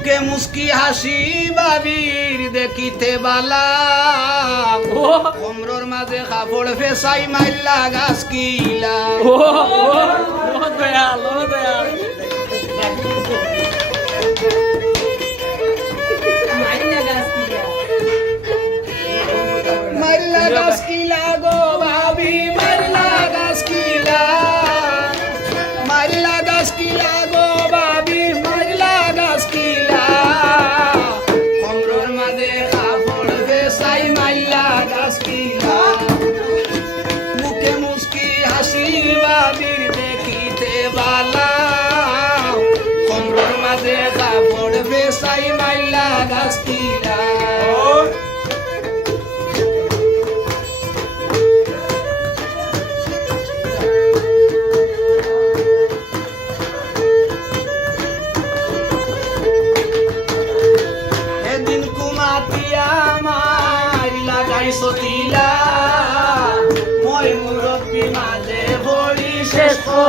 মুখে মুস্কি হাসি বাবির দেখিতে বালা। কোমরর মাঝে কাপড় ফেসাই মাইলা গাছ কিলা। ও দয়াল ও দয়াল। হাসি বাবির দেখিতে বালা কমরর মাঝে কাপড় ফেসাই মাইলা গাছ কিলা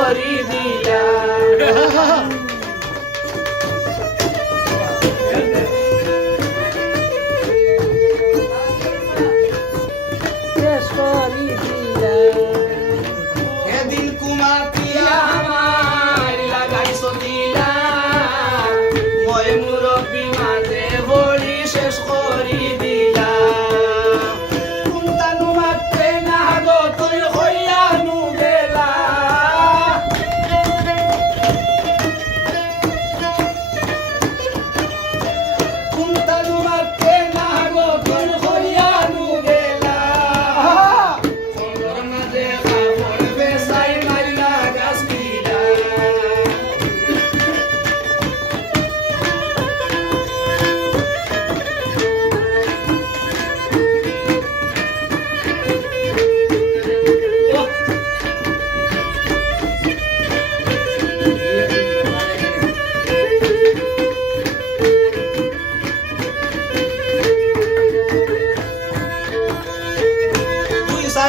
मोरी दिया Yes, for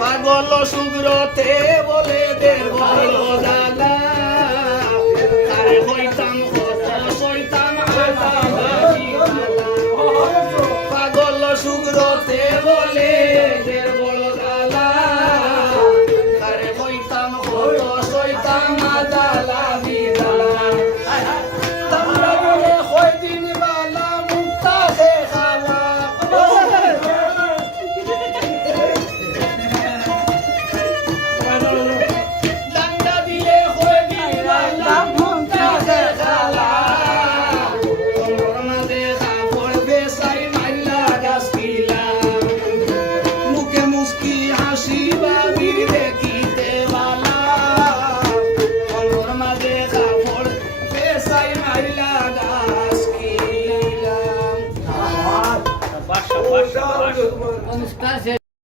পাগল সুগ্রতে বলে দের বড় দাদা তারে হইতাম কত সইতাম পাগল সুগ্রতে বলে দের বড় দাদা হইতাম